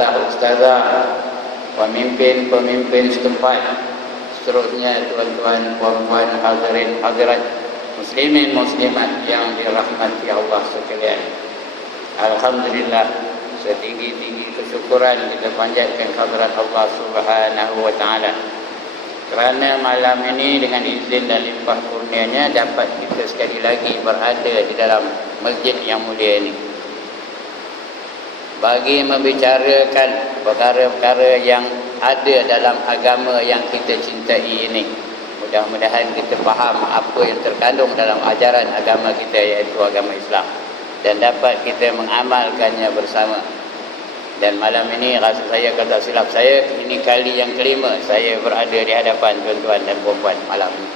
Ustazah, pemimpin-pemimpin setempat, seterusnya tuan-tuan, puan-puan, hadirin, hadirat, muslimin, muslimat yang dirahmati Allah sekalian. Alhamdulillah, setinggi-tinggi kesyukuran kita panjatkan kehadirat Allah Subhanahu wa taala. Kerana malam ini dengan izin dan limpah kurnianya dapat kita sekali lagi berada di dalam masjid yang mulia ini bagi membicarakan perkara-perkara yang ada dalam agama yang kita cintai ini. Mudah-mudahan kita faham apa yang terkandung dalam ajaran agama kita, iaitu agama Islam, dan dapat kita mengamalkannya bersama. Dan malam ini rasa saya, kalau tak silap saya, ini kali yang kelima saya berada di hadapan tuan-tuan dan puan-puan malam ini.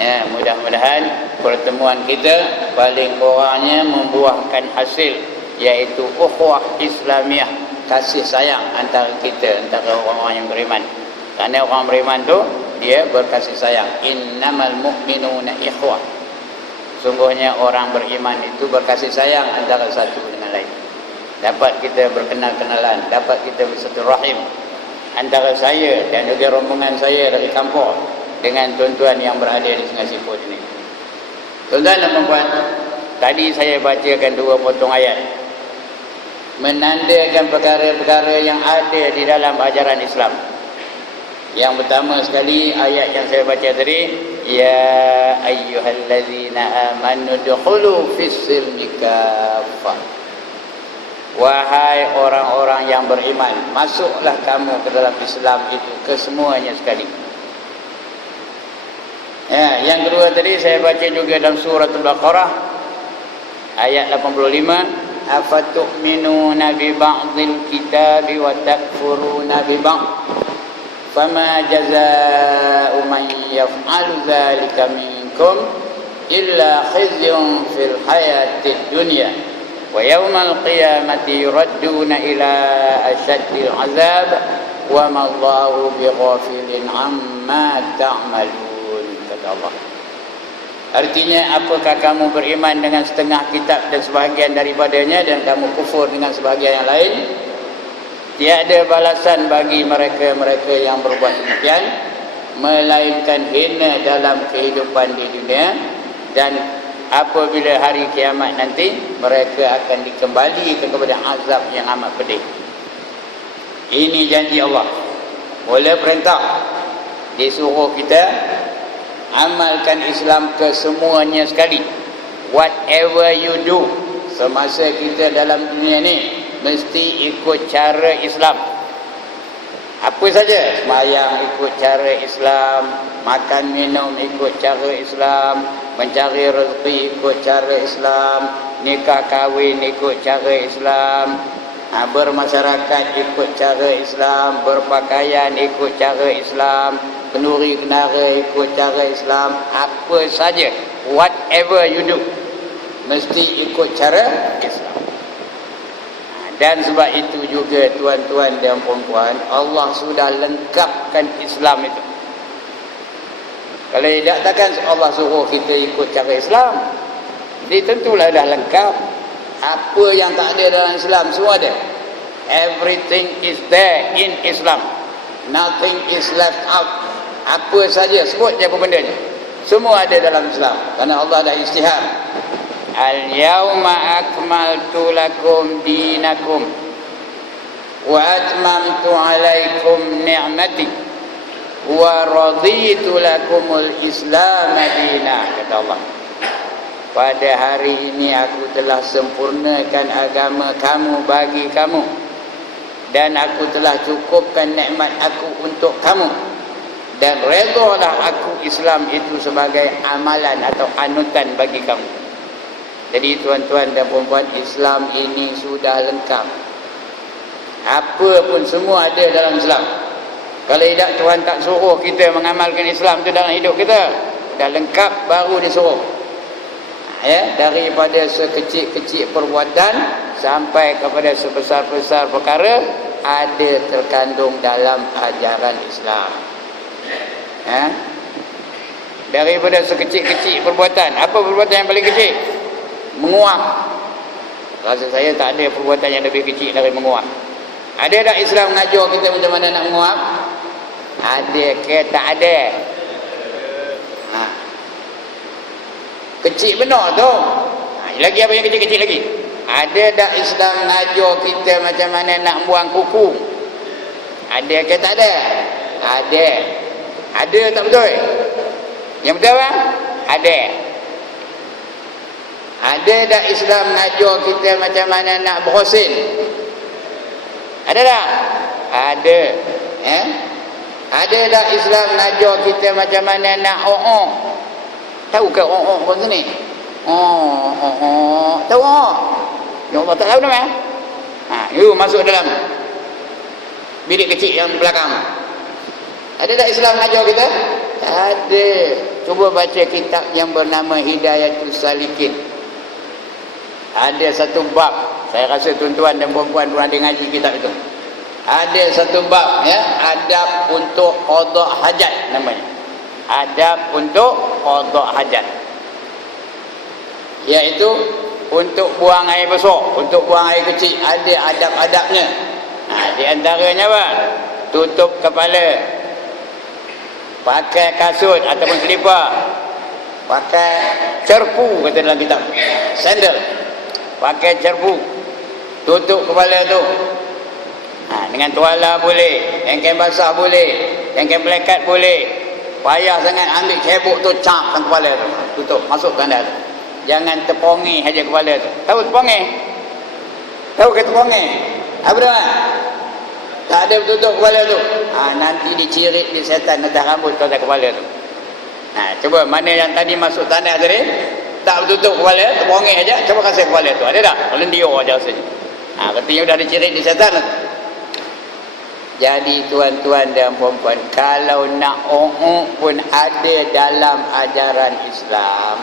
Ya, mudah-mudahan pertemuan kita paling kurangnya membuahkan hasil, iaitu ukhuwah Islamiah, kasih sayang antara kita, antara orang-orang yang beriman. Kerana orang beriman tu dia berkasih sayang. Innamal mu'minuna ikhwah. Sungguhnya orang beriman itu berkasih sayang antara satu dengan lain. Dapat kita berkenal-kenalan, dapat kita bersilaturahim antara saya dan juga rombongan saya dari kampung dengan tuan-tuan yang berada di Sungai Siput ini. Tuan-tuan dan puan-puan, tadi saya bacakan dua potong ayat menandakan perkara-perkara yang ada di dalam ajaran Islam. Yang pertama sekali ayat yang saya baca tadi, ya ayyuhallazina amanu dukhulu fis-silmi kaffah. Wahai orang-orang yang beriman, masuklah kamu ke dalam Islam itu kesemuanya sekali. Ya, yang kedua tadi saya baca juga dalam surah Al-Baqarah ayat 85, afatu'minuna bi ba'dil kitabi wa takfuruna bi ba'd fama jazaa'u man yaf'alu dzalika minkum illa khizyun fil hayatid dunya wa yawmal qiyamati yuradduna ila asyaddil 'adzab wa ma Allahu bighafilin 'amma ta'malun, kata Allah. Artinya, apakah kamu beriman dengan setengah kitab dan sebahagian daripadanya dan kamu kufur dengan sebahagian yang lain? Tiada balasan bagi mereka-mereka yang berbuat demikian melainkan hina dalam kehidupan di dunia, dan apabila hari kiamat nanti mereka akan dikembalikan kepada azab yang amat pedih. Ini janji Allah. Oleh perintah disuruh kita amalkan Islam kesemuanya sekali. Whatever you do, semasa kita dalam dunia ni mesti ikut cara Islam. Apa saja, sembahyang ikut cara Islam, makan minum ikut cara Islam, mencari rezeki ikut cara Islam, nikah kahwin ikut cara Islam, bermasyarakat ikut cara Islam, berpakaian ikut cara Islam, kenduri kenara ikut cara Islam. Apa saja, whatever you do, mesti ikut cara Islam. Dan sebab itu juga tuan-tuan dan puan-puan, Allah sudah lengkapkan Islam itu. Kalau tidak, takkan Allah suruh kita ikut cara Islam. Jadi tentulah dah lengkap. Apa yang tak ada dalam Islam semua ada. Everything is there in Islam. Nothing is left out. Apa saja, sebut je apa bendanya, semua ada dalam Islam. Kerana Allah dah istihar, al-yawma akmaltu lakum dinakum wa atmamtu alaikum ni'mati wa raditu lakumul islam dina, kata Allah. Pada hari ini aku telah sempurnakan agama kamu bagi kamu, dan aku telah cukupkan nikmat aku untuk kamu, dan redalah aku Islam itu sebagai amalan atau anutan bagi kamu. Jadi tuan-tuan dan puan-puan, Islam ini sudah lengkap. Apa pun semua ada dalam Islam. Kalau tidak, Tuhan tak suruh kita mengamalkan Islam itu dalam hidup kita. Dah lengkap baru disuruh. Ya, daripada sekecil-kecil perbuatan sampai kepada sebesar-besar perkara ada terkandung dalam ajaran Islam. Ya. Daripada sekecil-kecil perbuatan, apa perbuatan yang paling kecil? Menguap. Rasa saya tak ada perbuatan yang lebih kecil dari menguap. Ada tak Islam mengajar kita macam mana nak menguap? Ada ke tak ada? Ha. Kecil benar tu. Lagi apa yang kecil-kecil lagi? Ada tak Islam mengajar kita macam mana nak buang kuku? Ada ke tak ada? Ada. Ada tak betul? Yang betul apa? Ada. Ada tak Islam mengajar kita macam mana nak bersin? Ada tak? Ada. Ada tak Islam mengajar kita macam mana nak Tahu ke kat sini? Tahu Ya Allah, tak tahu nama. Yuk masuk dalam bilik kecil yang belakang. Ada tak Islam mengajar kita? Ada. Cuba baca kitab yang bernama Hidayatus Salikin. Ada satu bab. Saya rasa tuan-tuan dan puan-puan pernah dengar ngaji kitab itu. Ada satu bab, ya, adab untuk qada hajat namanya. Adab untuk qada hajat. Iaitu untuk buang air besar, untuk buang air kecil, ada adab-adabnya. Di antaranya apa? Tutup kepala, pakai kasut ataupun selipar, pakai cerpu, kata dalam kitab, sandal, pakai cerpu, tutup kepala tu. Dengan tuala boleh, kain basah boleh, kain pelekat boleh. Payah sangat ambil cebok tu, cap kepala tu, tutup, masuk kandar tu. Jangan terpongi saja kepala tu. Tahu terpongi? Tahu ke terpongi? Apa dia? Tak ada tutup kepala tu. Nanti dicirit di setan atas rambut tu, atas kepala tu. Cuba mana yang tadi masuk tandas tadi, tak tutup kepala, terpongi saja, cuba kasih kepala tu. Ada tak? Lendir aja rasanya. Katanya dah dicirit di setan tu. Jadi tuan-tuan dan puan-puan, kalau nak pun ada dalam ajaran Islam,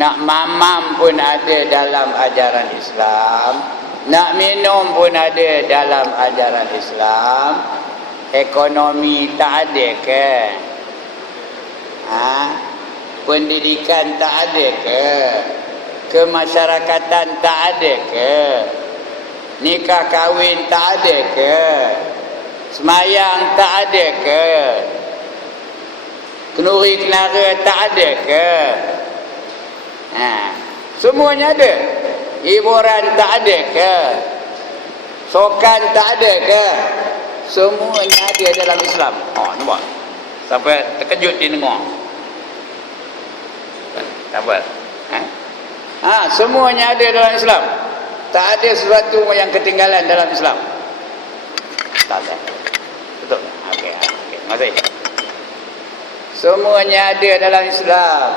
nak mamam pun ada dalam ajaran Islam, nak minum pun ada dalam ajaran Islam. Ekonomi tak ada ke? Pendidikan tak ada ke? Kemasyarakatan tak ada ke? Nikah kahwin tak ada ke? Semayang tak ada ke? Kenduri kenara tak ada ke? Semuanya ada. Hiburan tak ada ke? Sokan tak ada ke? Semuanya ada dalam Islam. Nampak? Sampai terkejut dia dengar. Tak apa. Semuanya ada dalam Islam. Tak ada sesuatu yang ketinggalan dalam Islam. Tak ada. Betul? Okey. Terima kasih. Semuanya ada dalam Islam.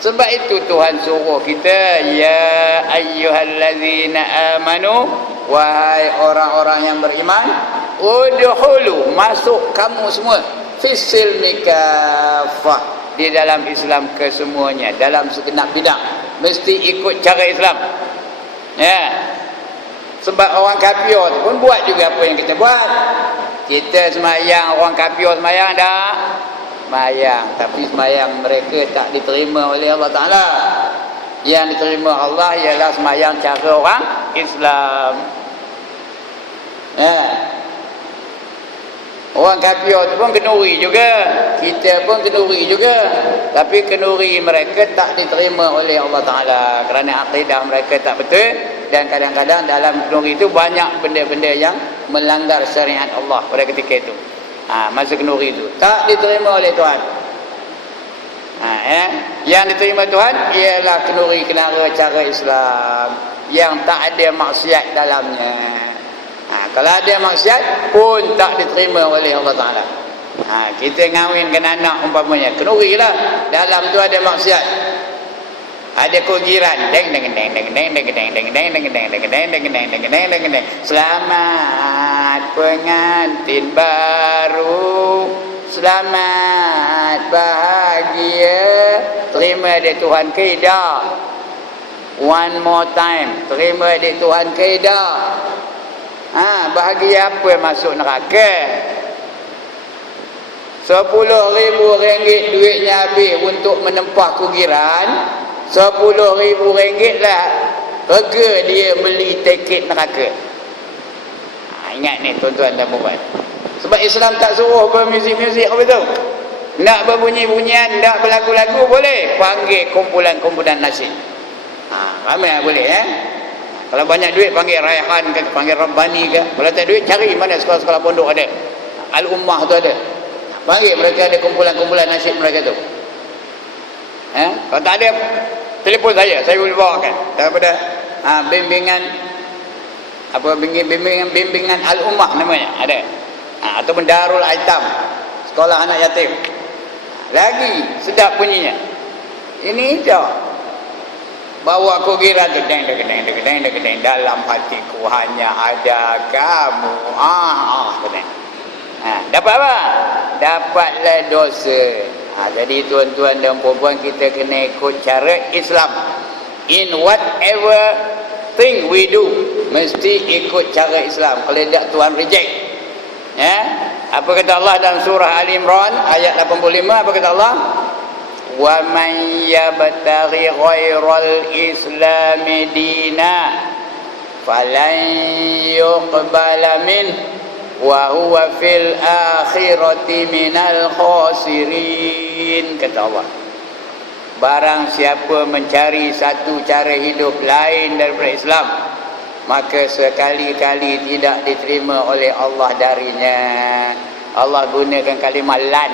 Sebab itu Tuhan suruh kita, ya ayyuhallazina amanu, wahai orang-orang yang beriman, udkhulu, masuk kamu semua, fisilmi kafah, di dalam Islam kesemuanya, dalam segenap bidang mesti ikut cara Islam. Ya. Sebab orang kafir pun buat juga apa yang kita buat. Kita semayang, orang kafir semayang dah semayang, tapi semayang mereka tak diterima oleh Allah Ta'ala. Yang diterima Allah ialah semayang cara orang Islam. Orang kafir tu pun kenduri juga, kita pun kenduri juga, tapi kenduri mereka tak diterima oleh Allah Ta'ala kerana akidah mereka tak betul. Dan kadang-kadang dalam kenduri itu banyak benda-benda yang melanggar syariat Allah pada ketika itu. Masa kenduri itu tak diterima oleh Tuhan. Yang diterima Tuhan ialah kenduri kenara cara Islam yang tak ada maksiat dalamnya. Kalau ada maksiat pun tak diterima oleh Allah Ta'ala. Kita ngawinkan anak umpamanya, kenduri lah, dalam tu ada maksiat, ada kugiran, selamat pengantin baru, selamat bahagia, terima di Tuhan kaidah, one more time, terima di Tuhan kaidah. Bahagia apa masuk neraka? 10,000 ringgit duitnya habis untuk menempah kugiran, 10,000 ringgit lah harga dia beli tiket neraka. Ingat ni tuan-tuan dan puan. Sebab Islam tak suruh bermuzik-muzik apa tu. Nak berbunyi-bunyian, nak berlagu-lagu boleh. Panggil kumpulan-kumpulan nasyid. Ramai yang boleh Kalau banyak duit panggil Raihan ke, panggil Rabbani ke. Kalau tak duit cari mana sekolah-sekolah pondok ada. Al-Ummah tu ada. Panggil mereka, ada kumpulan-kumpulan nasyid mereka tu. Kalau tak ada, telefon saya boleh bawakan daripada bimbingan bimbingan Al-Ummah namanya ada. Ataupun Darul Aitam, sekolah anak yatim. Lagi sedap bunyinya. Ini je. Bawa aku gira gedeng dalam hatiku hanya ada kamu. Gedeng. Dapat apa? Dapatlah dosa. Jadi tuan-tuan dan puan-puan, kita kena ikut cara Islam. In whatever thing we do, mesti ikut cara Islam. Kalau tidak, Tuhan reject. Apa kata Allah dalam surah Ali Imran ayat 85? Apa kata Allah? Wa man yabtaghi ghairal islami dina falan yuqbala min wa huwa fil akhirati minal khasirin. Kata Allah, barang siapa mencari satu cara hidup lain daripada Islam, maka sekali-kali tidak diterima oleh Allah darinya. Allah gunakan kalimah lan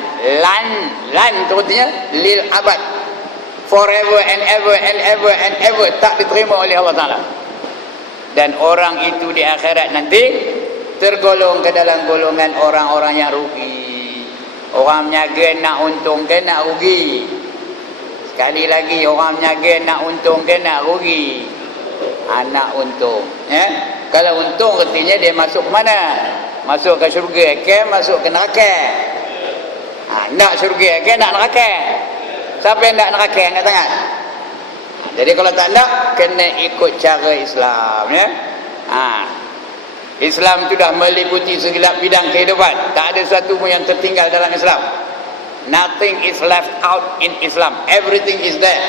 tu artinya lil abad, forever and ever and ever and ever, tak diterima oleh Allah Ta'ala. Dan orang itu di akhirat nanti tergolong ke dalam golongan orang-orang yang rugi. Orang menyaga nak untung ke nak rugi? Sekali lagi, orang menyaga nak untung ke nak rugi? Nak untung. Kalau untung artinya dia masuk ke mana? Masuk ke syurga ke masuk ke neraka? Nak syurga ke nak neraka? Siapa yang nak neraka? Angkat tangan. Jadi kalau tak nak, kena ikut cara Islam. Islam itu dah meliputi segala bidang kehidupan. Tak ada sesuatu pun yang tertinggal dalam Islam. Nothing is left out in Islam. Everything is there.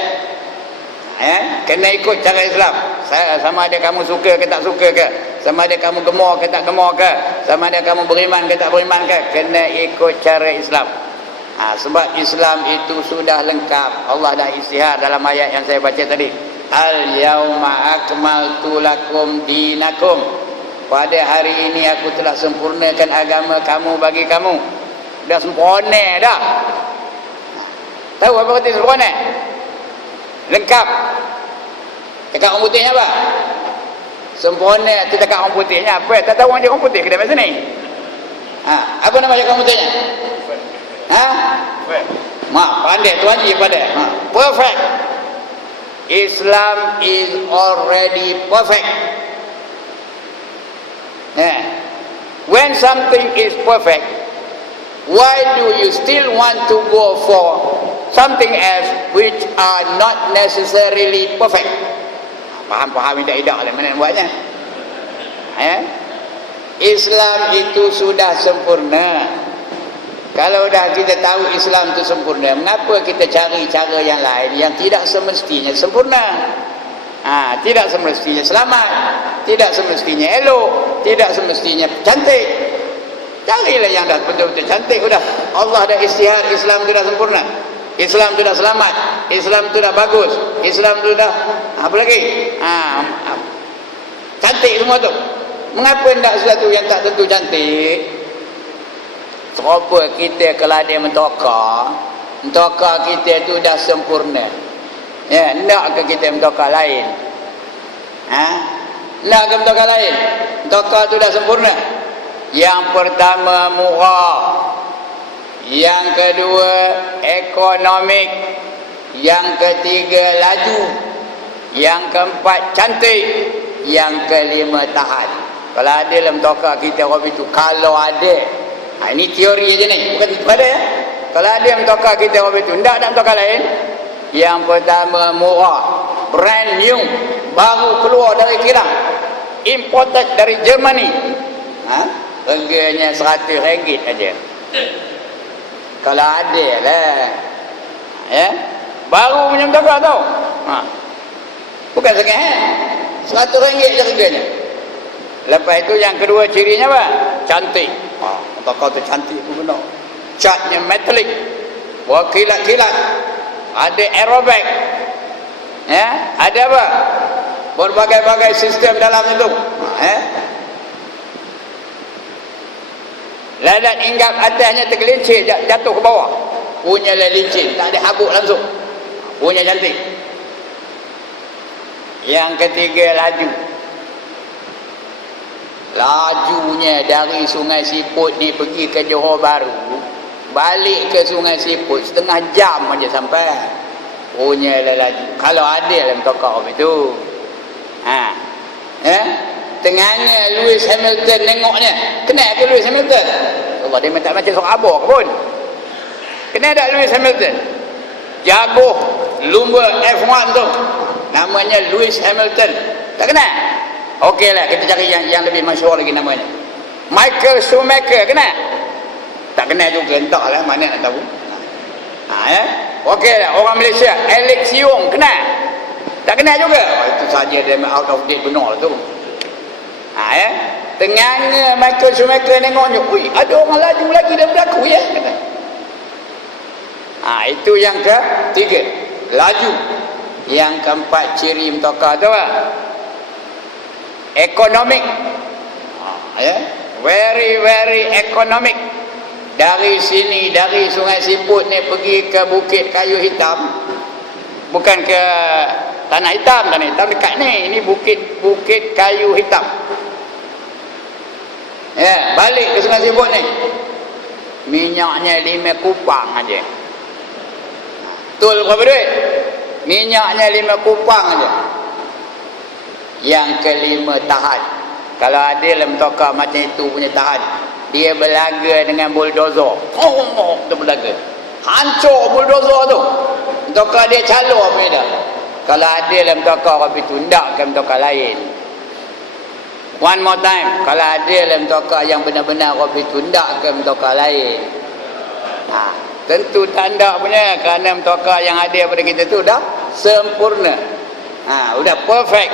Kena ikut cara Islam. Sama ada kamu suka ke tak suka ke, sama ada kamu gemar ke tak gemar ke, sama ada kamu beriman ke tak beriman ke, kena ikut cara Islam. Sebab Islam itu sudah lengkap. Allah dah istihar dalam ayat yang saya baca tadi. Al-yauma akmaltu lakum dinakum. Pada hari ini aku telah sempurnakan agama kamu bagi kamu. Dah sempurna dah. Tahu apa kata sempurna? Lengkap. Cakap orang putihnya apa? Sempurna tu cakap orang putihnya apa? Tak tahu orang dia orang putih ke dalam sini? Apa nama cakap orang putihnya? Pandai Tuan Haji pandai. Perfect. Islam is already perfect. When something is perfect, why do you still want to go for something else which are not necessarily perfect? Faham tidak lah mana buatnya. Islam itu sudah sempurna. Kalau dah kita tahu Islam itu sempurna, mengapa kita cari cara yang lain yang tidak semestinya sempurna? Tidak semestinya selamat, tidak semestinya elok, tidak semestinya cantik. Carilah yang dah betul-betul cantik. Sudah Allah dah istihar Islam itu dah sempurna, Islam itu dah selamat, Islam itu dah bagus, Islam itu dah apa lagi? Cantik semua tu. Mengapa tidak sesuatu yang tak tentu cantik? Serupa kita kalau ada mentoka kita tu dah sempurna. Nak ke kita mentoka lain? Nak ke mentoka lain? Mentoka tu dah sempurna. Yang pertama murah, yang kedua ekonomik, yang ketiga laju, yang keempat cantik, yang kelima tahan. Kalau ada dalam toka kita orang itu, kalau ada, ini teori aja ni, bukan itu ada ya. Kalau ada dalam toka kita orang itu, tidak dalam toka lain. Yang pertama murah, brand new, baru keluar dari kilang, imported dari Germany. Harganya RM100 aja. Kalau ada lah, baru punya toka tau. Bukan second hand, RM100 je harganya. Lepas itu yang kedua cirinya apa? Cantik. Tokau tu cantik pun benar. Catnya metalik, berkilat-kilat, ada aerobik, ya, ada apa? Berbagai-bagai sistem dalam itu. Lalat inggap atasnya tergelincir, jatuh ke bawah. Punya licin, tak ada habuk langsung. Punya cantik. Yang ketiga laju. Lajunya dari Sungai Siput ni pergi ke Johor Bahru, balik ke Sungai Siput setengah jam aja sampai. Punya laju. Kalau ada dalam tokau itu. Tengahnya Lewis Hamilton nengoknya. Kenal ke Lewis Hamilton? Allah, dia tak macam seorang abah pun. Kenal tak Lewis Hamilton? Jago lumba F1 tu. Namanya Lewis Hamilton. Tak kenal? Okeylah, kita cari yang lebih masyhur lagi namanya. Michael Schumacher, kenal? Tak kenal juga, entahlah, mana nak tahu. Okeylah, orang Malaysia, Alex Yong, kenal? Tak kenal juga. Itu saja dia out of date benar tu. Tengahnya Michael Schumacher nengoknya, ui, ada orang laju lagi daripada aku, ya, kata. Itu yang ketiga, laju. Yang keempat ciri mtokah tu apa? Economic. Very very economic. Dari sini, dari Sungai Siput ni pergi ke Bukit Kayu Hitam, bukan ke Tanah Hitam. Tanah Hitam dekat ni. Ini Bukit Kayu Hitam. Balik ke Sungai Siput ni, minyaknya 5 kupang aja. Betul berapa duit? Minyaknya 5 kupang aja. Yang kelima, tahan. Kalau ada dalam tokak macam itu punya tahan, dia berlaga dengan bulldozer. Dia berlaga, hancur bulldozer tu. Tokak dia calor punya dah. Kalau ada dalam tokak tapi tundak ke tokak lain. One more time, kalau ada dalam tokak yang benar-benar kopi tundak ke tokak lain. Tentu tanda punya, kerana tokak yang ada pada kita tu dah sempurna. Udah perfect.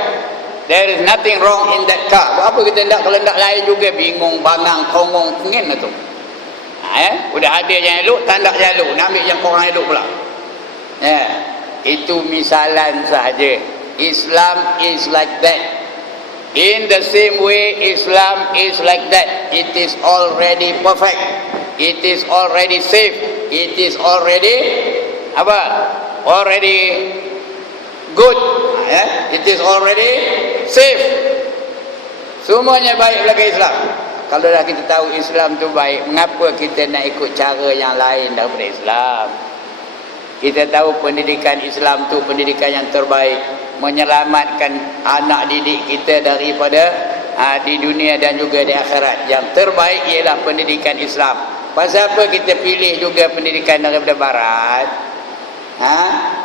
There is nothing wrong in that car. Buat apa kita hendak, kalau hendak lain juga bingung, bangang, kongong, pengin lah tu. Udah ada yang elok, tanda yang elok, nak ambil yang korang elok pula. Itu misalan sahaja. Islam is like that. In the same way, Islam is like that. It is already perfect. It is already safe. It is already apa? Already good. It is already safe. Semuanya baik belakang Islam. Kalau dah kita tahu Islam tu baik, mengapa kita nak ikut cara yang lain daripada Islam? Kita tahu pendidikan Islam tu pendidikan yang terbaik, menyelamatkan anak didik kita daripada di dunia dan juga di akhirat. Yang terbaik ialah pendidikan Islam. Pasal apa kita pilih juga pendidikan daripada Barat?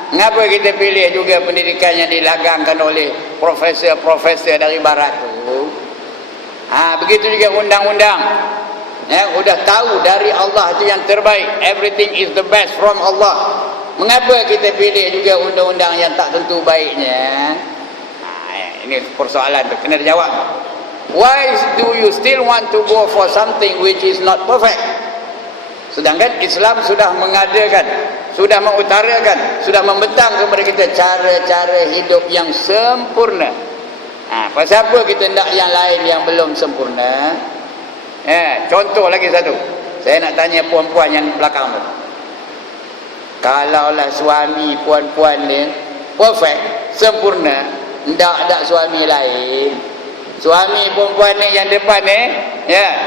Mengapa kita pilih juga pendidikan yang dilagangkan oleh profesor-profesor dari Barat tu? Begitu juga undang-undang. Udah tahu dari Allah itu yang terbaik. Everything is the best from Allah. Mengapa kita pilih juga undang-undang yang tak tentu baiknya? Ini persoalan tu, kena dijawab. Why do you still want to go for something which is not perfect? Sedangkan Islam sudah mengadakan, sudah mengutarakan, sudah membentang kepada kita cara-cara hidup yang sempurna. Pasal apa kita nak yang lain yang belum sempurna? Contoh lagi satu. Saya nak tanya puan-puan yang belakang tu. Kalaulah suami puan-puan ni perfect, sempurna, ndak ada suami lain. Suami perempuan ni yang depan ni,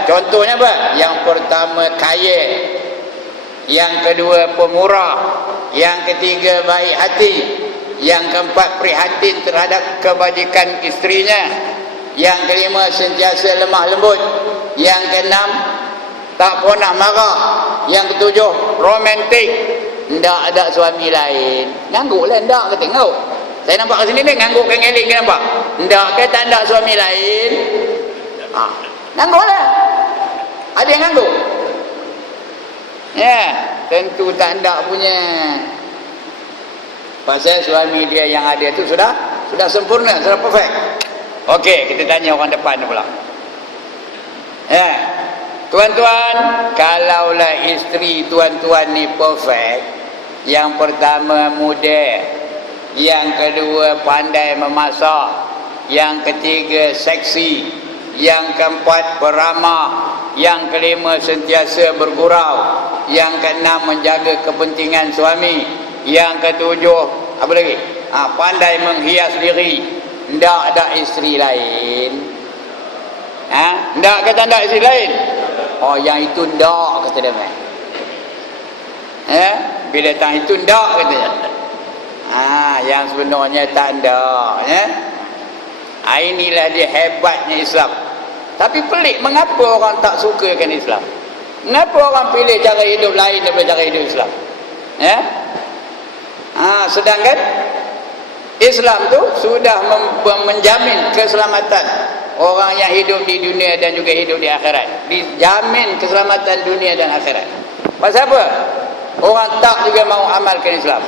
contohnya apa? Yang pertama kaya, yang kedua pemurah, yang ketiga baik hati, yang keempat prihatin terhadap kebajikan isterinya, yang kelima sentiasa lemah lembut, yang keenam tak pernah marah, yang ketujuh romantik. Ndak ada suami lain. Ngangguk lah, ndak ke tengok. Saya nampak kat sini ni ngangguk ke ngeling ke nampak? Ndak ke tak ada suami lain? Ngangguk lah. Ada yang ngangguk? Tentu tak ada punya. Pasal suami dia yang ada tu sudah sempurna, sudah perfect. Okey, kita tanya orang depan ni pula. Tuan-tuan, kalaulah isteri tuan-tuan ni perfect, yang pertama muda, yang kedua pandai memasak, yang ketiga seksi, yang keempat beramah, yang kelima sentiasa bergurau, yang keenam menjaga kepentingan suami, yang ketujuh apa lagi? Pandai menghias diri. Ndak ada isteri lain. Ndak kata ndak isteri lain. Oh, yang itu ndak kata dia. Bila datang itu ndak kata dia. Yang sebenarnya tak ndak, inilah dia hebatnya Islam. Tapi pelik, mengapa orang tak sukakan Islam? Mengapa orang pilih cara hidup lain daripada cara hidup Islam? Sedangkan Islam tu sudah menjamin keselamatan orang yang hidup di dunia dan juga hidup di akhirat. Dijamin keselamatan dunia dan akhirat. Pasal apa? Orang tak juga mau amalkan Islam.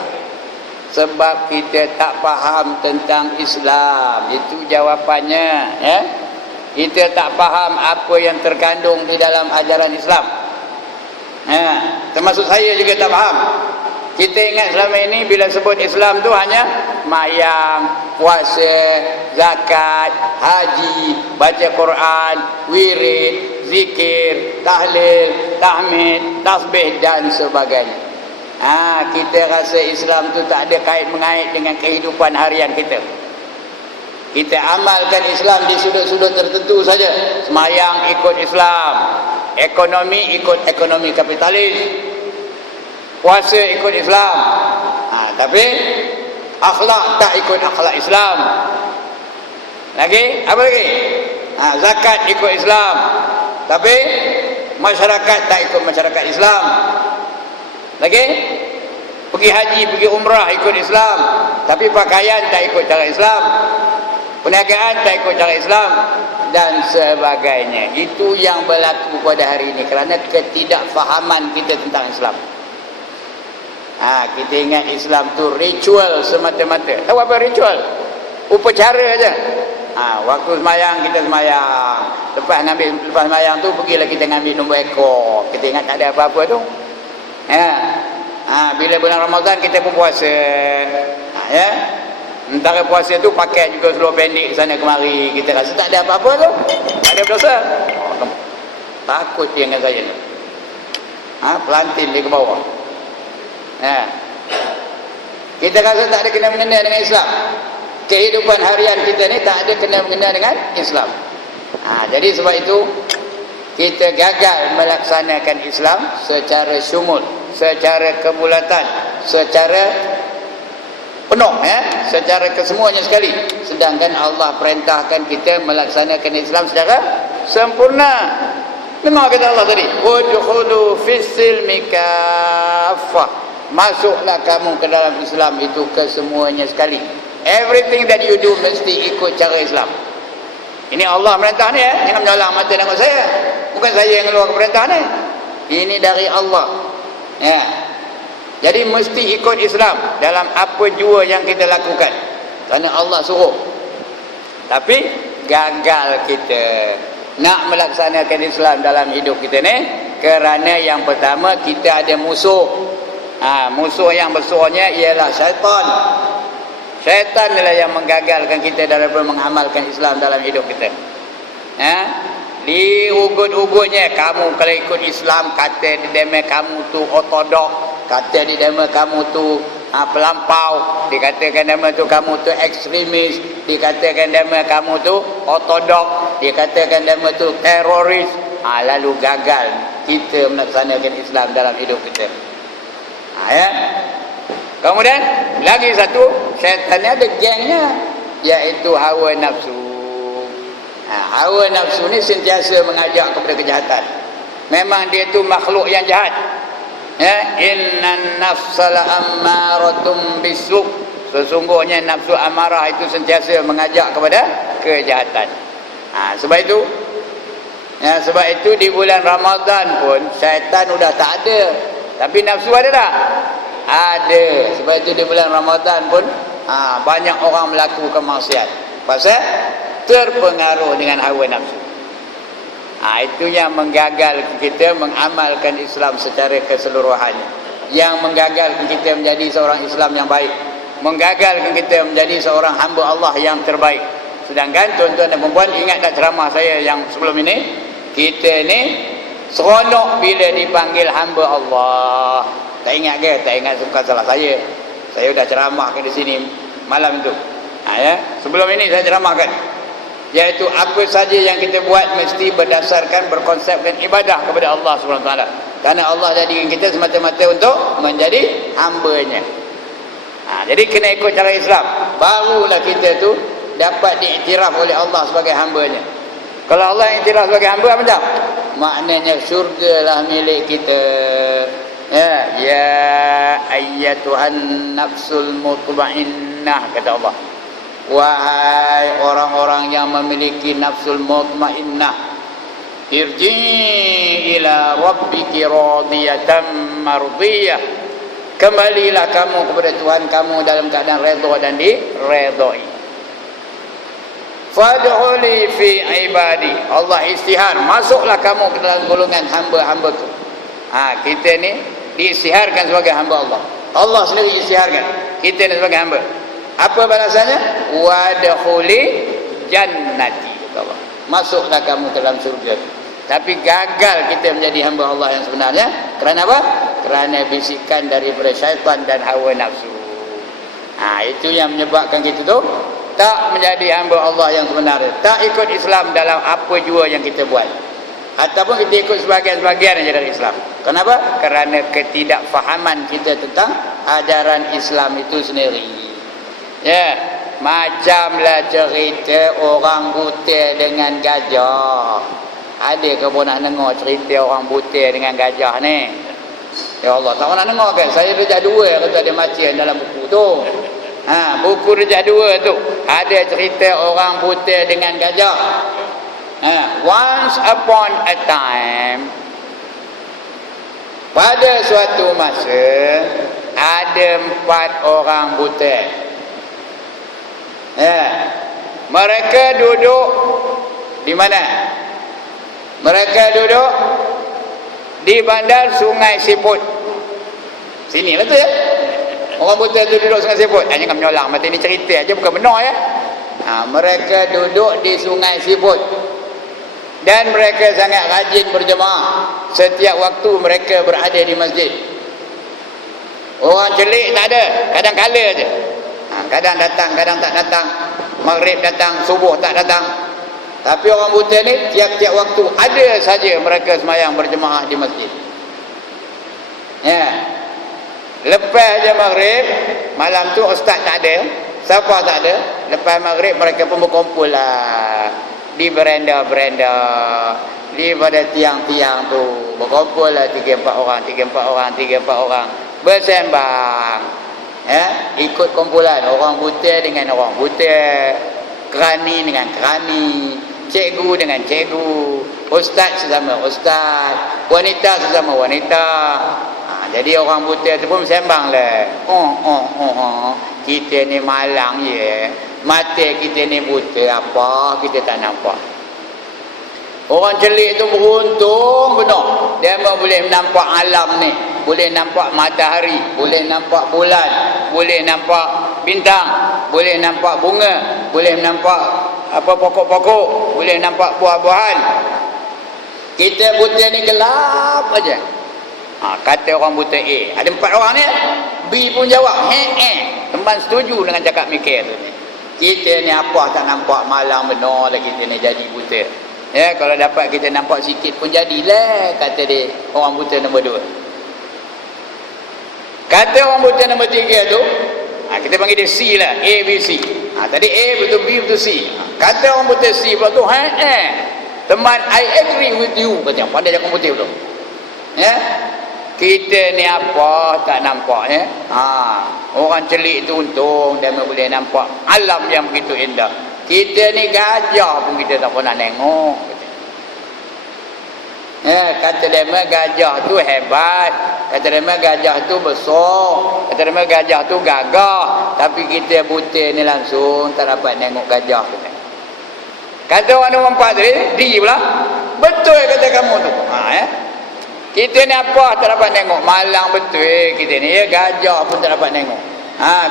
Sebab kita tak faham tentang Islam. Itu jawapannya. Kita tak faham apa yang terkandung di dalam ajaran Islam. Termasuk saya juga tak faham. Kita ingat selama ini bila sebut Islam tu hanya mayang, puasa, zakat, haji, baca Quran, wirid, zikir, tahlil, tahmid, tasbih dan sebagainya. Kita rasa Islam tu tak ada kait-mengait dengan kehidupan harian kita. Kita amalkan Islam di sudut-sudut tertentu saja. Semayang ikut Islam, ekonomi ikut ekonomi kapitalis, puasa ikut Islam, tapi akhlak tak ikut akhlak Islam. Lagi apa lagi? Zakat ikut Islam, tapi masyarakat tak ikut masyarakat Islam. Lagi pergi haji, pergi umrah ikut Islam, tapi pakaian tak ikut cara Islam, perniagaan tak ikut cara Islam dan sebagainya. Itu yang berlaku pada hari ini kerana ketidakfahaman kita tentang Islam. Kita ingat Islam tu ritual semata-mata. Tahu apa ritual? Upacara aja. Waktu semayang kita semayang. Lepas semayang tu pergilah kita ngambil nombor ekor. Kita ingat tak ada apa-apa tu. Bila bulan Ramadan kita pun puasa. Antara puasa tu pakai juga seluar pendek sana kemari. Kita rasa tak ada apa-apa tu. Tak ada berdosa. Takut dia dengan saya ni. Pelantin dia ke bawah. Kita rasa tak ada kena-mengena dengan Islam. Kehidupan harian kita ni tak ada kena-mengena dengan Islam. Jadi sebab itu kita gagal melaksanakan Islam secara syumul, secara kebulatan, secara penuh, secara kesemuanya sekali. Sedangkan Allah perintahkan kita melaksanakan Islam secara sempurna. Dengar kata Allah tadi, udkhulu fis-silmi kaffah. Masuklah kamu ke dalam Islam itu kesemuanya sekali. Everything that you do mesti ikut cara Islam. Ini Allah merintah ni, jangan menyolang mata tengok saya. Bukan saya yang keluar perintah ni. Ini dari Allah. Jadi mesti ikut Islam dalam apa jua yang kita lakukan. Kerana Allah suruh. Tapi gagal kita nak melaksanakan Islam dalam hidup kita ni kerana yang pertama kita ada musuh. Musuh yang besarnya ialah syaitan. Syaitan adalah yang menggagalkan kita daripada mengamalkan Islam dalam hidup kita. Di ugut-ugutnya, kamu kalau ikut Islam, kata di dema kamu tu ortodok, kata di dema kamu tu pelampau, dikatakan dema tu kamu tu ekstremis, dikatakan dema kamu tu ortodok, dikatakan dema tu teroris. Lalu gagal kita melaksanakan Islam dalam hidup kita. Kemudian lagi satu, syaitan ni ada gengnya, iaitu hawa nafsu. Hawa nafsu ni sentiasa mengajak kepada kejahatan. Memang dia tu makhluk yang jahat. Innan nafsala ammaratum bisu. Sesungguhnya nafsu amarah itu sentiasa mengajak kepada kejahatan. Sebab itu di bulan Ramadan pun syaitan sudah tak ada. Tapi nafsu ada tak? Ada. Sebab itu di bulan Ramadan pun banyak orang melakukan maksiat. Pasal terpengaruh dengan hawa nafsu. Itu yang menggagalkan kita mengamalkan Islam secara keseluruhannya, yang menggagalkan kita menjadi seorang Islam yang baik, menggagalkan kita menjadi seorang hamba Allah yang terbaik. Sedangkan tuan-tuan dan puan-puan, ingat tak ceramah saya yang sebelum ini, kita ni seronok bila dipanggil hamba Allah. Tak ingat ke? Tak ingat, bukan salah saya. Saya dah ceramahkan di sini malam itu. Ya, sebelum ini saya ceramahkan, iaitu apa saja yang kita buat mesti berdasarkan berkonsepkan ibadah kepada Allah SWT. Kerana Allah jadikan kita semata-mata untuk menjadi hamba-Nya. Jadi kena ikut cara Islam, barulah kita tu dapat diiktiraf oleh Allah sebagai hamba-Nya. Kalau Allah iktiraf sebagai hamba, apa tak? Maknanya syurgalah milik kita. Ya ayyatuhan nafsul mutmainnah, kata Allah. Wahai orang-orang yang memiliki nafsul mutmainnah, irji ila rabbiki radiyatan mardiyah, kembalilah kamu kepada Tuhan kamu dalam keadaan redha dan diredai. Fadkhuli fi ibadi, Allah istihar, masuklah kamu ke dalam golongan hamba-hambaku. Kita ni diisytiharkan sebagai hamba Allah. Allah sendiri isytiharkan kita ni sebagai hamba. Apa balasannya? Wadkhuli jannati, Allah, masuklah kamu ke dalam surga. Tapi gagal kita menjadi hamba Allah yang sebenarnya. Kerana apa? Kerana bisikan daripada syaitan dan hawa nafsu. Itu yang menyebabkan kita tu tak menjadi hamba Allah yang sebenarnya, tak ikut Islam dalam apa jua yang kita buat, ataupun kita ikut sebahagian-sebahagian saja dari Islam. Kenapa? Kerana ketidakfahaman kita tentang ajaran Islam itu sendiri. Macamlah cerita orang buta dengan gajah. Ada ke pun nak dengar cerita orang buta dengan gajah ni? Ya Allah, tak nak dengar kan? Saya rejah dua kata dia baca dalam buku tu. Buku rejah dua tu ada cerita orang buta dengan gajah. Once upon a time, pada suatu masa ada 4 orang buta. Mereka duduk di mana? Mereka duduk di bandar Sungai Siput. Sini lah tu ya. Orang buta tu duduk Sungai Siput. Jangan menyolang, mati ni cerita aja, bukan benar ya. Mereka duduk di Sungai Siput. Dan mereka sangat rajin berjemaah. Setiap waktu mereka berada di masjid. Orang celik tak ada, kadang-kala je. Kadang datang, kadang tak datang. Maghrib datang, subuh tak datang. Tapi orang buta ni tiap-tiap waktu ada saja mereka sembahyang berjemaah di masjid. Lepas je maghrib, malam tu ustaz tak ada, siapa tak ada. Lepas maghrib mereka pun berkumpul lah di berenda-berenda, di pada tiang-tiang tu berkumpul lah 3-4 orang bersembang. Ikut kumpulan orang buta dengan orang buta, kerani dengan kerani, cikgu dengan cikgu, ustaz sesama ustaz, wanita sesama wanita. Jadi orang buta tu pun sembang lah. Kita ni malang je, mata kita ni buta, apa kita tak nampak. Orang celik tu beruntung benar, dia boleh nampak alam ni, boleh nampak matahari, boleh nampak bulan, boleh nampak bintang, boleh nampak bunga, boleh nampak apa pokok-pokok, boleh nampak buah-buahan. Kita buta ni gelap aja. Kata orang buta A, ada 4 orang ni, B pun jawab teman setuju dengan cakap mikir tu ni. Kita ni apa tak nampak, malang benar lah kita ni jadi buta. Kalau dapat kita nampak sikit pun jadilah, kata dia orang buta nombor 2. Kata orang buta nombor 3 tu, kita panggil dia C lah, A, B, C. Tadi A betul, B betul, C. Kata orang buta C pula tu, teman, I agree with you, kata pandai cakap putih betul. Kita ni apa tak nampak orang celik tu untung dia boleh nampak alam yang begitu indah. Kita ni gajah pun kita tak pernah tengok. Kata dia gajah tu hebat, kata dia gajah tu besar, kata dia gajah tu gagah. Tapi kita buta ni langsung tak dapat tengok gajah. Kata orang nombor 4 tadi, D pula, Betul kata kamu tu. Kita ni apa tak dapat tengok, malang betul kita ni. Ya, gajah pun tak dapat tengok.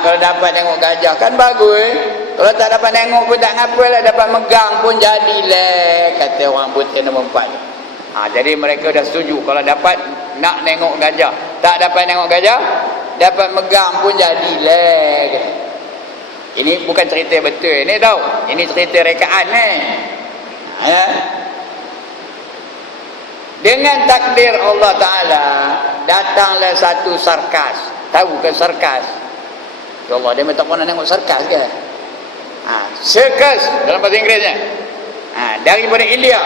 Kalau dapat tengok gajah kan bagus. Kalau tak dapat tengok pun tak ngapalah, dapat megang pun jadilah, kata orang putih nombor 4. Jadi mereka dah setuju kalau dapat nak tengok gajah. Tak dapat tengok gajah, dapat megang pun jadilah, kata. Ini bukan cerita betul ni tau. Ini cerita rekaan ni. Dengan takdir Allah Ta'ala, datanglah satu sarkas. Tahu ke sarkas? Ya Allah, dia tak pernah tengok sarkas ke? Circus dalam bahasa Inggerisnya. Daripada India,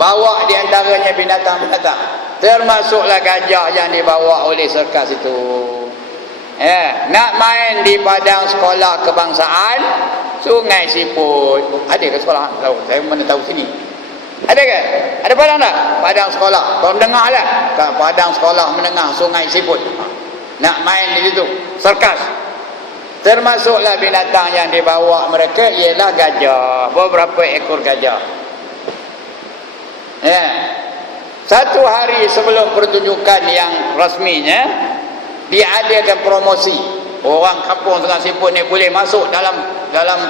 bawa di antaranya binatang-binatang, termasuklah gajah yang dibawa oleh sarkas itu. Nak main di padang sekolah kebangsaan Sungai Siput. Ada ke sekolah? Tahu, saya mana tahu sini. Ada ke? Ada padang tak? Padang sekolah. Kau mendengar lah. Padang sekolah menengah Sungai Siput. Nak main di situ. Sarkas. Termasuklah binatang yang dibawa mereka ialah gajah. Beberapa ekor gajah. Satu hari sebelum pertunjukan yang rasminya, diadakan promosi. Orang kampung Sungai Siput ni boleh masuk dalam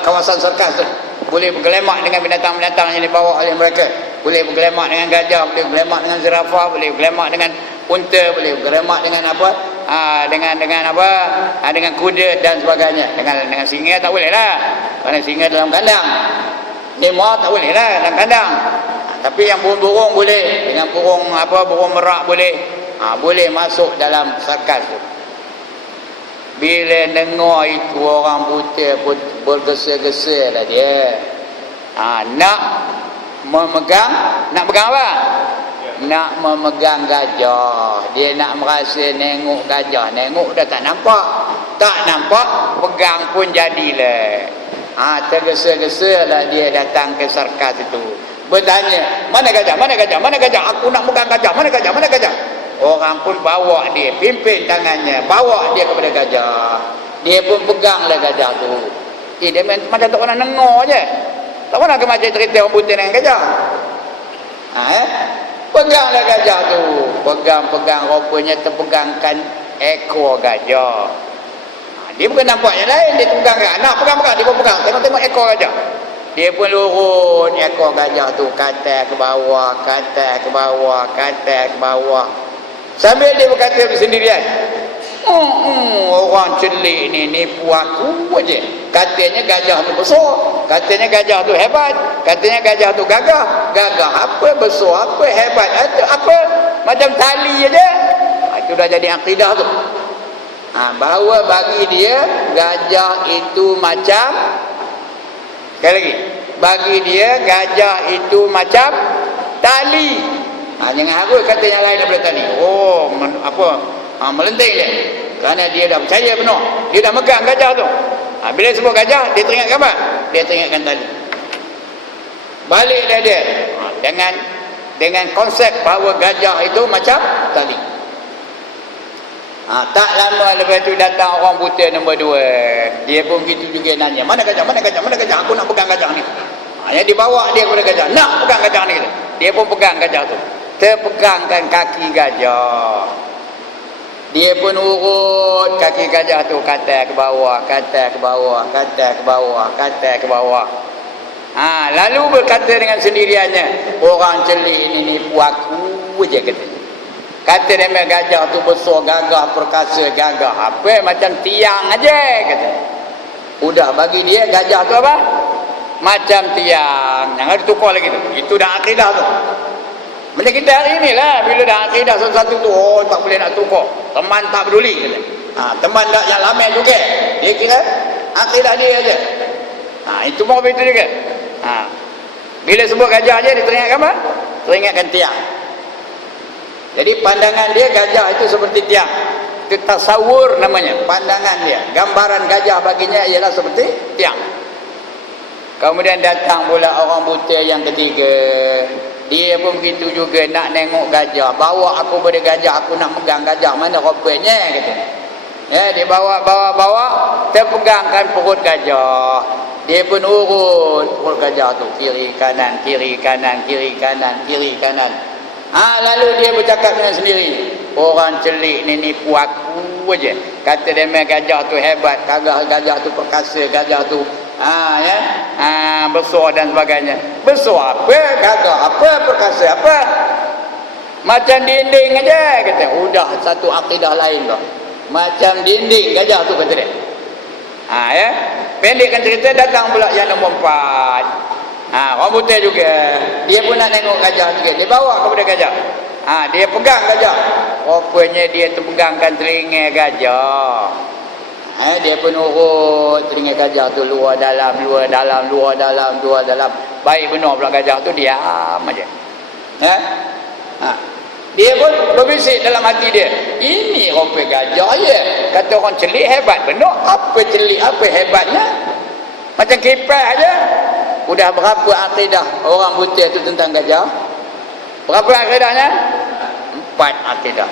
kawasan sarkas tu. Boleh bergelemak dengan binatang-binatang yang dibawa oleh mereka. Boleh bergelemak dengan gajah, boleh bergelemak dengan zirafah, boleh bergelemak dengan unta, boleh bergelemak dengan apa? Dengan kuda dan sebagainya. Dengan singa tak boleh lah. Kerana singa dalam kandang. Lemah tak boleh lah dalam kandang. Tapi yang burung-burung boleh. Dengan burung merak boleh. Boleh masuk dalam sarkas tu. Bila dengar itu orang putih pun bergesa-gesa lah dia. Nak memegang apa? Nak memegang gajah. Dia nak merasa nengok gajah. Nengok dah tak nampak. Tak nampak, pegang pun jadilah. Tergesa-gesa lah dia datang ke sarkas itu. Bertanya, mana gajah? Mana gajah? Mana gajah? Aku nak pegang gajah. Mana gajah? Mana gajah? Orang pun bawa dia, pimpin tangannya, bawa dia kepada gajah. Dia pun peganglah gajah tu. Dia macam tak pernah dengar je. Tak pernah ke macam cerita orang putih dengan gajah. Peganglah gajah tu. Pegang, rupanya terpegangkan ekor gajah. Dia bukan nampak yang lain, dia pegang kan. Nak pegang, dia pun pegang. Tengok ekor gajah. Dia pun lurun ekor gajah tu, kata ke bawah, kata ke bawah, kata ke bawah. Sambil dia berkata sendirian, orang celik ni nipu aku aje. Katanya gajah tu besar, katanya gajah tu hebat, katanya gajah tu gagah. Gagah apa, besar apa, hebat apa, macam tali aja. Itu dah jadi akidah tu. Bahawa bagi dia gajah itu macam, sekali lagi, bagi dia gajah itu macam tali. Jangan harus kata yang lain daripada tadi. Melenting dia. Kerana dia dah percaya penuh. Dia dah megang gajah tu. Bila sebut gajah, dia teringat apa? Dia teringatkan tali. Balik dia. Dengan konsep bahawa gajah itu macam tali. Tak lama lepas tu datang orang putih nombor 2. Dia pun begitu juga nanya, mana gajah? Mana gajah? Mana gajah? Aku nak pegang gajah ni. Yang dibawa dia kepada gajah. Nak pegang gajah ni. Dia pun pegang gajah tu. Terpegangkan kaki gajah. Dia pun urut kaki gajah tu, kata ke bawah, kata ke bawah, kata ke bawah, kata ke bawah. Lalu berkata dengan sendiriannya, orang celik ini nipu aku je, kata. Kata dia gajah tu besar, gagah, perkasa, gagah. Apa macam tiang aja, kata. Udah bagi dia gajah tu apa? Macam tiang. Jangan ditukar lagi tu. Itu dah akidah tu. Macam kita hari ni lah, bila dah akidah satu-satu tu, tak boleh nak tukar. Teman tak peduli, kata. Teman tak yang lama juga. Dia kira akidah dia aja. Itu mau begitu juga. Bila sebut gajah aja, dia teringatkan apa? Teringatkan tiang. Jadi pandangan dia gajah itu seperti tiang. Itu tasawur namanya, pandangan dia. Gambaran gajah baginya ialah seperti tiang. Kemudian datang pula orang putih yang ketiga. Dia pun begitu juga, nak tengok gajah. Bawa aku pada gajah, aku nak pegang gajah. Mana rupanya, kata. Dia bawa, terpegangkan perut gajah. dia pun urut perut gajah tu, kiri kanan, kiri kanan, kiri kanan, kiri kanan. Lalu dia bercakap dengan sendiri, orang celik ni nipu aku aja. Kata dia main gajah tu hebat, gajah tu perkasa, gajah tu besar dan sebagainya. Besar apa, gagah apa, perkasa apa, macam dinding aja, kata. Udah satu akidah lain tu, macam dinding gajah tu, kata dia. Pendekkan cerita, datang pula yang nombor 4. Orang putih juga, dia pun nak tengok gajah juga, dia bawa kepada gajah. Dia pegang gajah, rupanya dia terpegangkan telinga gajah. Dia pun urut telinga gajah tu, luar dalam, luar dalam, luar dalam, luar dalam. Baik benar pula gajah tu diam aja. Dia pun berbisik dalam hati dia, ini rupa gajah ya. Kata orang celik hebat benar. Apa celik, apa hebatnya? Macam kipas aja. Udah berapa akidah orang putih tu tentang gajah? Berapa akidahnya? 4 akidah.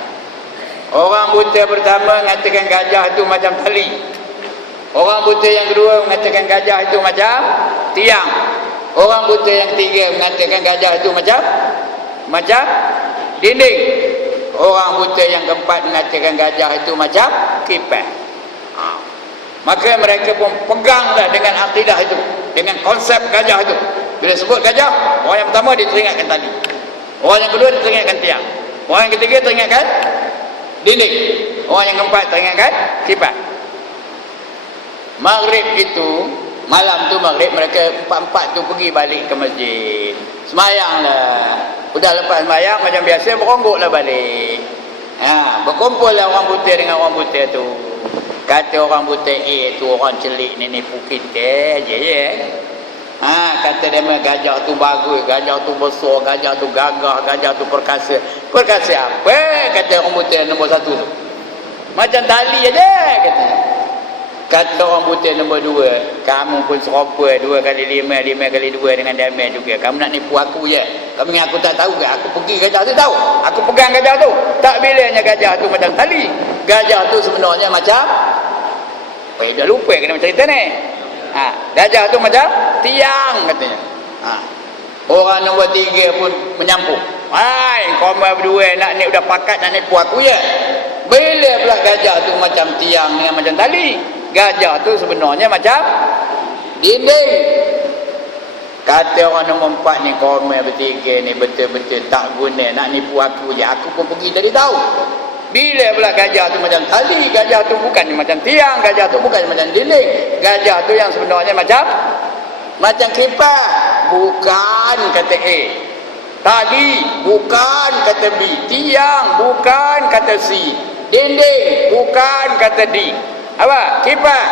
Orang putih pertama mengatakan gajah itu macam tali. Orang putih yang kedua mengatakan gajah itu macam tiang. Orang putih yang ketiga mengatakan gajah itu macam dinding. Orang putih yang keempat mengatakan gajah itu macam kipas. Maka mereka pun peganglah dengan akidah itu, dengan konsep gajah itu. Bila sebut gajah, orang yang pertama dia teringatkan tali, orang yang kedua dia teringatkan tiang, orang yang ketiga teringatkan dinding, orang yang keempat teringatkan kipas. Maghrib itu, malam tu maghrib, mereka empat-empat tu pergi balik ke masjid, semayang lah. Udah lepas semayang macam biasa, beronggoklah balik. Berkumpul lah orang putih dengan orang putih tu. Kata orang putih, tu orang celik ni nipu kita je ya. Kata dia, gajah tu bagus, gajah tu besar, gajah tu gagah, gajah tu perkasa. Perkasa apa? Kata orang putih nombor 1 tu, macam tali aja, kata. Kata orang putih nombor 2, kamu pun serupa 2 kali 5, 5 kali 2 dengan damai juga. Kamu nak nipu aku je. Kamu ingat aku tak tahu ke? Aku pergi gajah tu tahu. Aku pegang gajah tu. Tak bilanya gajah tu macam tali. Gajah tu sebenarnya macam, dah lupa kena cerita ni. Gajah tu macam tiang, katanya. Orang nombor 3 pun menyampuk. Kau berdua nak ni udah pakat nak nipu aku je. Bila pula gajah tu macam tiang dengan macam tali. Gajah tu sebenarnya macam dinding. Kata orang nombor 4 ni, kau bertiga ni betul-betul tak guna, nak nipu aku je. Aku pun pergi tadi tahu. Bila pula gajah tu macam tali, gajah tu bukan macam tiang, gajah tu bukan macam dinding. Gajah tu yang sebenarnya macam kipas. Bukan, kata A. Tali, bukan, kata B. Tiang, bukan, kata C. Dinding, bukan, kata D. Apa? Kipas.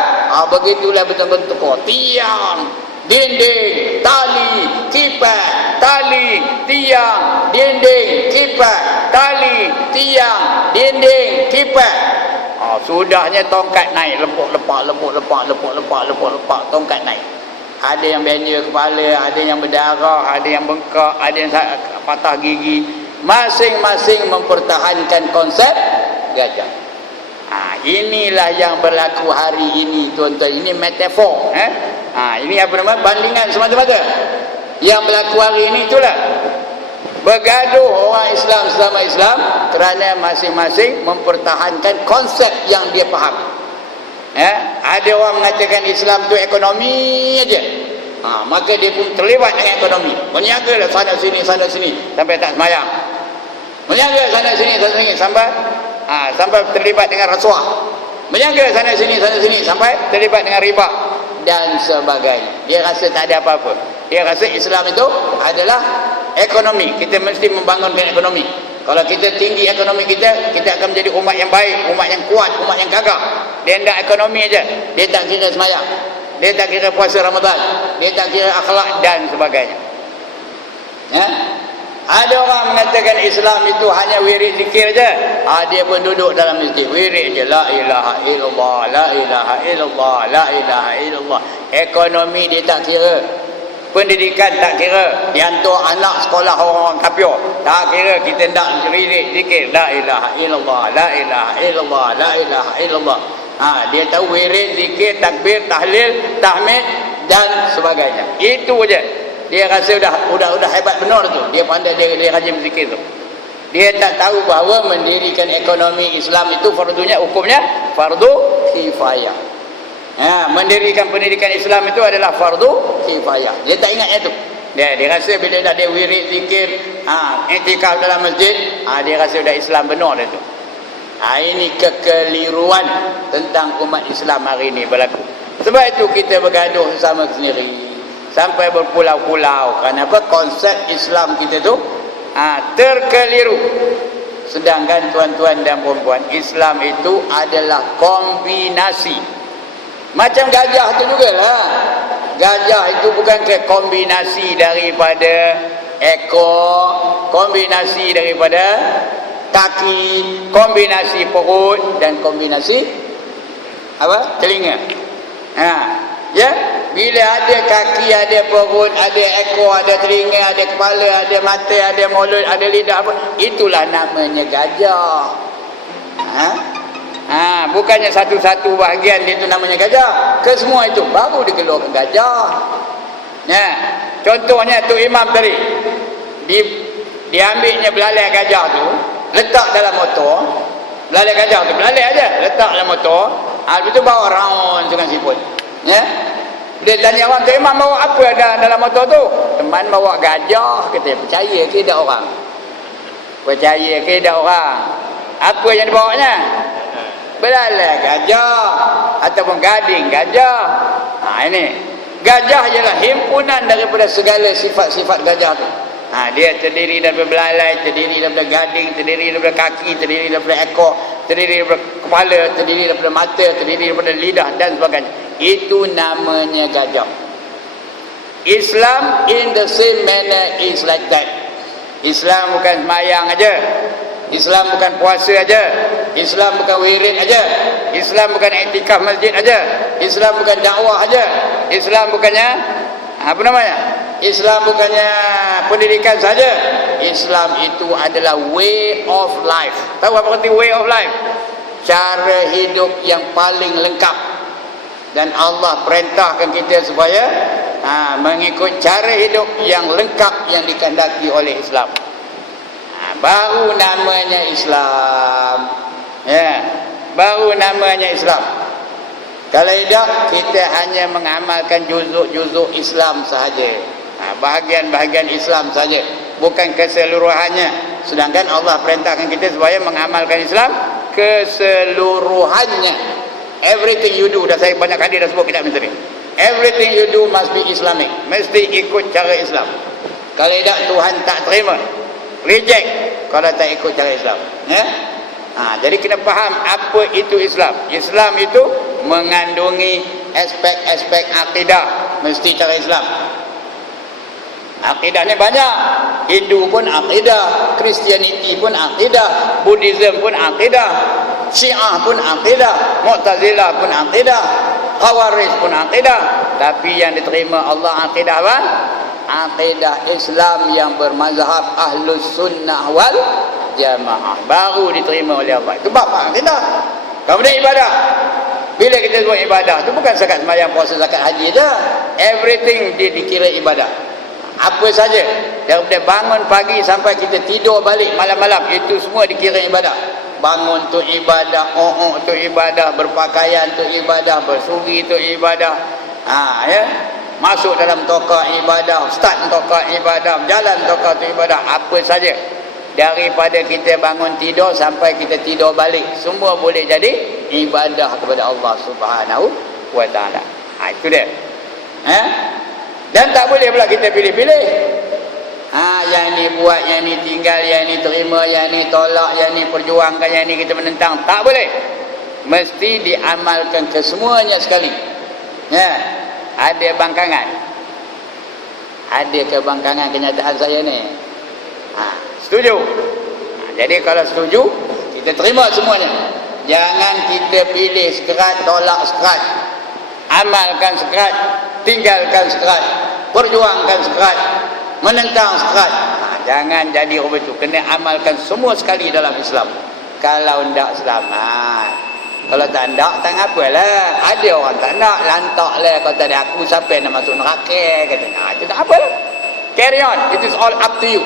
Begitulah betul-betul kau. Tiang, dinding, tali, kipas, tali, tiang, dinding, kipas, tali, tiang, dinding, kipas. Sudahnya tongkat naik, lepuk-lepak, tongkat naik. Ada yang benda kepala, ada yang berdarah, ada yang bengkak, ada yang patah gigi. Masing-masing mempertahankan konsep gajah. Inilah yang berlaku hari ini, tuan-tuan. Ini metafor. Ini apa nama? Bandingan semata-mata. Yang berlaku hari ini itulah. Bergaduh orang Islam sesama Islam kerana masing-masing mempertahankan konsep yang dia faham. Ada orang mengatakan Islam tu ekonomi aja. Maka dia pun terlibat dengan ekonomi. Berniaga lah sana sini sampai tak semayang. Berniaga sana sini sampai terlibat dengan rasuah. Berniaga sana sini sampai terlibat dengan riba dan sebagainya. Dia rasa tak ada apa-apa. Dia rasa Islam itu adalah ekonomi. Kita mesti membangunkan ekonomi. Kalau kita tinggi ekonomi kita, kita akan menjadi umat yang baik, umat yang kuat, umat yang gagah. Dia hendak ekonomi aja. Dia tak kira semayang, dia tak kira puasa Ramadan, dia tak kira akhlak dan sebagainya. Ada orang mengatakan Islam itu hanya wirid zikir je. Dia pun duduk dalam masjid wirid je, la ilaha illallah, la ilaha illallah, la ilaha illallah. Ekonomi dia tak kira, pendidikan tak kira, dihantar anak sekolah orang kafir tak kira. Kita nak wirid zikir, la ilaha illallah, la ilaha illallah, la ilaha illallah. Dia tahu wirid zikir, takbir, tahlil, tahmid dan sebagainya. Itu aja. Dia rasa udah hebat benar tu. Dia pandai, dia rajin berzikir tu. Dia tak tahu bahawa mendirikan ekonomi Islam itu fardunya, hukumnya fardu kifayah. Mendirikan pendidikan Islam itu adalah fardu kifayah. Dia tak ingatnya tu. Dia rasa bila dah dia wirid zikir, iktikaf dalam masjid, dia rasa dah Islam benar dah tu. Ini kekeliruan tentang umat Islam hari ini berlaku. Sebab itu kita bergaduh sesama sendiri sampai berpulau-pulau. Kenapa? Konsep Islam kita tu terkeliru. Sedangkan tuan-tuan dan puan-puan, Islam itu adalah kombinasi. Macam gajah tu jugalah. Gajah itu bukan ke kombinasi daripada ekor, kombinasi daripada kaki, kombinasi perut dan kombinasi apa? Telinga. Ya, bila ada kaki, ada perut, ada ekor, ada telinga, ada kepala, ada mata, ada mulut, ada lidah, apa, itulah namanya gajah. Bukannya satu-satu bahagian itu namanya gajah. Kesemua itu baru dikeluarkan gajah. Contohnya tu imam tadi, diambilnya belalai gajah tu, letak dalam motor. Belalai gajah tu, belalai aja, letak dalam motor. Habis tu bawa round Sungai Siput. Dia tanya orang tu, imam bawa apa dalam motor tu? Teman bawa gajah. Kata, percaya ke tak orang? Percaya ke tak orang? Apa yang dibawanya? Belalai gajah ataupun gading gajah. Ini gajah ialah himpunan daripada segala sifat-sifat gajah tu. Dia terdiri daripada belalai, terdiri daripada gading, terdiri daripada kaki, terdiri daripada ekor, terdiri daripada kepala, terdiri daripada mata, terdiri daripada lidah dan sebagainya. Itu namanya gajah. Islam in the same manner is like that. Islam bukan sembahyang aja. Islam bukan puasa aja. Islam bukan wirid aja. Islam bukan iktikaf masjid aja. Islam bukan dakwah aja. Islam bukannya apa namanya? Islam bukannya pendidikan saja. Islam itu adalah way of life. Tahu apa arti way of life? Cara hidup yang paling lengkap. Dan Allah perintahkan kita supaya mengikut cara hidup yang lengkap yang dikehendaki oleh Islam. Baru namanya Islam. Baru namanya Islam. Kalau tidak, kita hanya mengamalkan juzuk-juzuk Islam sahaja, bahagian-bahagian Islam saja, bukan keseluruhannya. Sedangkan Allah perintahkan kita supaya mengamalkan Islam keseluruhannya. Everything you do, dah saya banyak kali dah sebut kitab ni. Everything you do must be Islamic, mesti ikut cara Islam. Kalau tidak, Tuhan tak terima, reject kalau tak ikut cara Islam. Jadi kena faham apa itu Islam. Islam itu mengandungi aspek-aspek akidah, mesti cara Islam. Akidah ni banyak. Hindu pun akidah, Kristianiti pun akidah, Buddhism pun akidah, Syiah pun akidah, Mu'tazilah pun akidah, Khawarij pun akidah. Tapi yang diterima Allah akidah apa? Akidah Islam yang bermazhab Ahlus Sunnah wal Jamaah, baru diterima oleh Allah. Itu bab akidah. Kemudian ibadah. Bila kita buat ibadah, itu bukan zakat, sembahyang, puasa, zakat, haji je. Everything dia dikira ibadah. Apa saja, daripada bangun pagi sampai kita tidur balik malam-malam, itu semua dikira ibadah. Bangun tu ibadah, tu ibadah, berpakaian tu ibadah, bersuri tu ibadah. Masuk dalam tokak ibadah, start tokak ibadah, jalan tokak tu ibadah, apa saja. Daripada kita bangun tidur sampai kita tidur balik, semua boleh jadi ibadah kepada Allah Subhanahu wa taala. Itu dia. Dan tak boleh pula kita pilih-pilih. Yang ni buat, yang ni tinggal, yang ni terima, yang ni tolak, yang ni perjuangkan, yang ni kita menentang. Tak boleh. Mesti diamalkan kesemuanya sekali. Ada bangkangan. Ada kebangkangan kenyataan saya ni. Setuju? Jadi kalau setuju, kita terima semuanya. Jangan kita pilih sekerat, tolak sekerat, amalkan sekerat, tinggalkan sekerat, perjuangkan sekerat, menentang sekerat. Jangan jadi orang itu. Kena amalkan semua sekali dalam Islam. Kalau tidak selamat. Kalau tak nak, tak apalah. Ada orang tak nak, lantak lah. Kalau tak ada aku, siapa yang nak masuk neraka? Kata, itu tak apalah. Carry on. It is all up to you.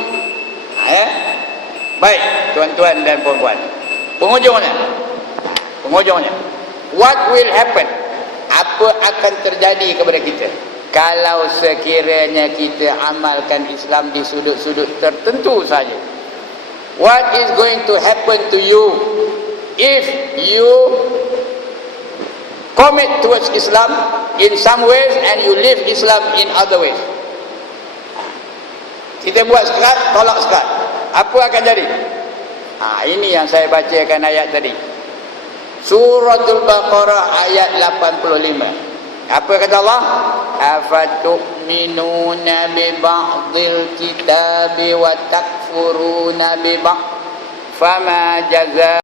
Baik, tuan-tuan dan puan-puan. Penghujungnya. What will happen? Apa akan terjadi kepada kita kalau sekiranya kita amalkan Islam di sudut-sudut tertentu saja? What is going to happen to you if you commit towards Islam in some ways and you live Islam in other ways? Kita buat sekat, tolak sekat. Apa akan jadi? Ini yang saya bacakan ayat tadi. Suratul Baqarah ayat 85. Apa kata Allah? Afatu'minuna bi ba'dil kitabi wa takfuruna bi ba'd. Fama jaza